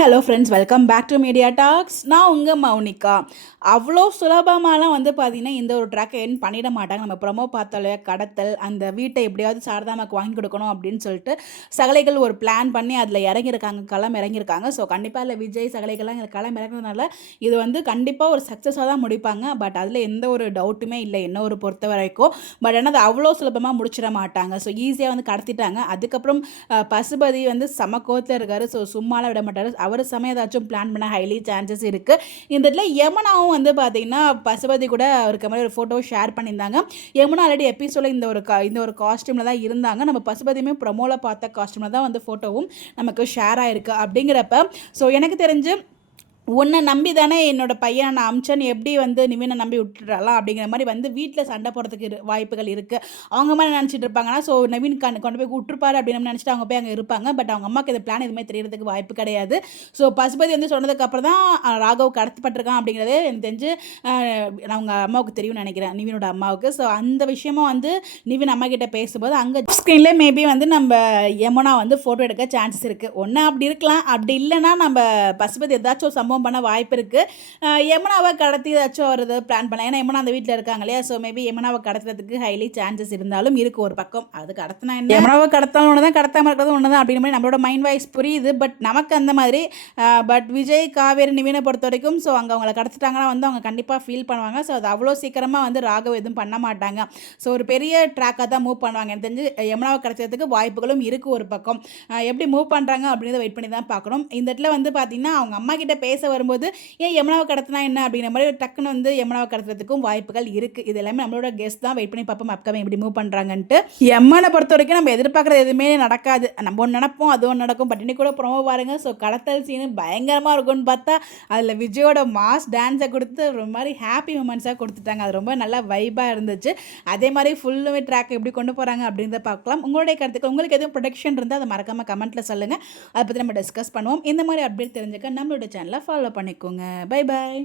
Hi hello friends, welcome back to Media Talks. நான் உங்கள் மௌனிகா. அவ்வளோ சுலபமாலாம் பார்த்தீங்கன்னா இந்த ஒரு ட்ராக்கை என் பண்ணிட மாட்டாங்க. நம்ம ப்ரொமோ பார்த்தாலே கடத்தல், அந்த வீட்டை எப்படியாவது சாரதாமாக்கு வாங்கி கொடுக்கணும் அப்படின்னு சொல்லிட்டு சகலைகள் ஒரு பிளான் பண்ணி அதில் இறங்கியிருக்காங்க, களம் இறங்கியிருக்காங்க. ஸோ கண்டிப்பாக அதில் விஜய் சகலைகள்லாம் களம் இறங்குறதுனால இது கண்டிப்பாக ஒரு சக்ஸஸாக தான் முடிப்பாங்க. பட் அதில் எந்த ஒரு டவுட்டுமே இல்லை என்ன ஒரு பொறுத்த வரைக்கும். பட் ஆனால் அது அவ்வளோ சுலபமாக முடிச்சிட மாட்டாங்க. ஸோ ஈஸியாக கடத்திட்டாங்க. அதுக்கப்புறம் பசுபதி செம கோத்தில் இருக்கார். ஸோ சும்மாலாம் விட மாட்டார். அவர் சமயம் ஏதாச்சும் பிளான் பண்ண ஹைலி சான்சஸ் இருக்குது. இந்த இடத்துல யமுனாவும் பார்த்தீங்கன்னா பசுபதி கூட அவருக்கு மாதிரி ஒரு ஃபோட்டோ ஷேர் பண்ணியிருந்தாங்க. யமுனா ஆல்ரெடி எபிசோடில் இந்த ஒரு காஸ்டியூமில் தான் இருந்தாங்க. நம்ம பசுபதியுமே ப்ரொமோவில் பார்த்த காஸ்டியூமில் தான் ஃபோட்டோவும் நமக்கு ஷேர் ஆகிருக்கு. அப்படிங்கிறப்ப ஸோ எனக்கு தெரிஞ்சு உன்னை நம்பி தானே என்னோட பையனை நான் அமிச்சேன்னு எப்படி நிவினை நம்பி விட்டுறாலாம் அப்படிங்கிற மாதிரி வீட்டில் சண்டை போடுறதுக்கு வாய்ப்புகள் இருக்குது. அவங்க மாதிரி நினச்சிட்டு இருப்பாங்கன்னா ஸோ நவீன் கொண்டு போய் விட்டுருப்பாரு அப்படின்னு நினச்சிட்டு அவங்க போய் அங்கே இருப்பாங்க. பட் அவங்க அம்மாவுக்கு இந்த பிளான் எதுவுமே தெரியறதுக்கு வாய்ப்பு கிடையாது. ஸோ பசுபதி சொன்னதுக்கப்புறம் தான் ராகவ் கடத்தப்பட்டிருக்கான் அப்படிங்கிறதே எனக்கு தெரிஞ்சு அவங்க அம்மாவுக்கு தெரியும்னு நினைக்கிறேன், நிவினோட அம்மாவுக்கு. ஸோ அந்த விஷயமும் நிவின் அம்மா கிட்ட பேசும்போது அங்கே ஸ்க்ரீன்லேயே மேபி நம்ம யமுனா ஃபோட்டோ எடுக்க சான்சஸ் இருக்குது. ஒன்று அப்படி இருக்கலாம், அப்படி இல்லைன்னா நம்ம பசுபதி ஏதாச்சும் சம்பவம் பண்ண வாய்ப்பு இருக்குது. யமுனாவை கடத்தி ஏதாச்சும் ஒரு பிளான் பண்ணலாம். ஏன்னா யமுனா அந்த வீட்டில் இருக்காங்க இல்லையா. ஸோ மேபி யமுனாவை கடத்துறதுக்கு ஹைலி சான்சஸ் இருந்தாலும் இருக்குது ஒரு பக்கம். அது கடத்தினா என்ன, யமுனாவை கடத்தாலும் ஒன்று தான், கடத்தாமல் இருக்கிறது ஒன்று தான் அப்படிங்கிற மாதிரி நம்மளோட மைண்ட் வாய்ஸ் புரியுது. பட் நமக்கு அந்த மாதிரி பட் விஜய் காவேரி நிவினை பொறுத்த வரைக்கும் ஸோ அங்கே அவங்களை கடத்திட்டாங்கன்னா அவங்க கண்டிப்பாக ஃபீல் பண்ணுவாங்க. ஸோ அது அவ்வளோ சீக்கிரமாக ராகவ் எதுவும் பண்ண மாட்டாங்க. ஸோ ஒரு பெரிய ட்ராக்காக தான் மூவ் பண்ணுவாங்க. எனக்கு தெரிஞ்சு யமுனாவை கடத்துறதுக்கு வாய்ப்புகளும் இருக்குது ஒரு பக்கம். எப்படி மூவ் பண்ணுறாங்க அப்படின்றத வெயிட் பண்ணி தான் பார்க்கணும். இந்த இடத்துல பார்த்தீங்கன்னா அவங்க அம்மா கிட்ட பேச வரும்போது ஏன் யமுனாவை கடத்தினா என்ன அப்படிங்கிற மாதிரி டக்குன்னு யமுனாவை கடத்துறதுக்கும் வாய்ப்புகள் இருக்குது. இது எல்லாமே நம்மளோட கெஸ்ட் தான். வெயிட் பண்ணி பார்ப்போம் அப்கமிங் எப்படி மூவ் பண்ணுறாங்கன்ட்டு. யம்மனை பொறுத்த வரைக்கும் நம்ம எதிர்பார்க்குறது எதுவுமே நடக்காது. நம்ம ஒன்று நினைப்போம், அது ஒன்று நடக்கும். பட் இன்னைக்கு கூட ப்ரோமோ பாருங்க. ஸோ கடத்தல் சீனு பயங்கரமாக இருக்கும்னு பார்த்தா அதில் விஜயோட மாஸ் டான்ஸை கொடுத்து ஒரு மாதிரி ஹாப்பி மூமெண்ட்ஸாக கொடுத்துட்டாங்க. அது ரொம்ப நல்லா வைபாக இருந்துச்சு. அதே மாதிரி ஃபுல்லுமே ட்ராக் எப்படி கொண்டு போகிறாங்க அப்படின்றத பார்க்கலாம். உங்களுடைய கருத்துக்கள், உங்களுக்கு எதுவும் ப்ரொடக்ஷன் இருந்தால் அதை மறக்காமல் கமெண்ட்டில் சொல்லுங்கள். அதை பற்றி நம்ம டிஸ்கஸ் பண்ணுவோம். இந்த மாதிரி அப்டேட் தெரிஞ்சுக்க நம்மளோட சேனலை ஃபாலோ பண்ணிக்கோங்க. Bye bye.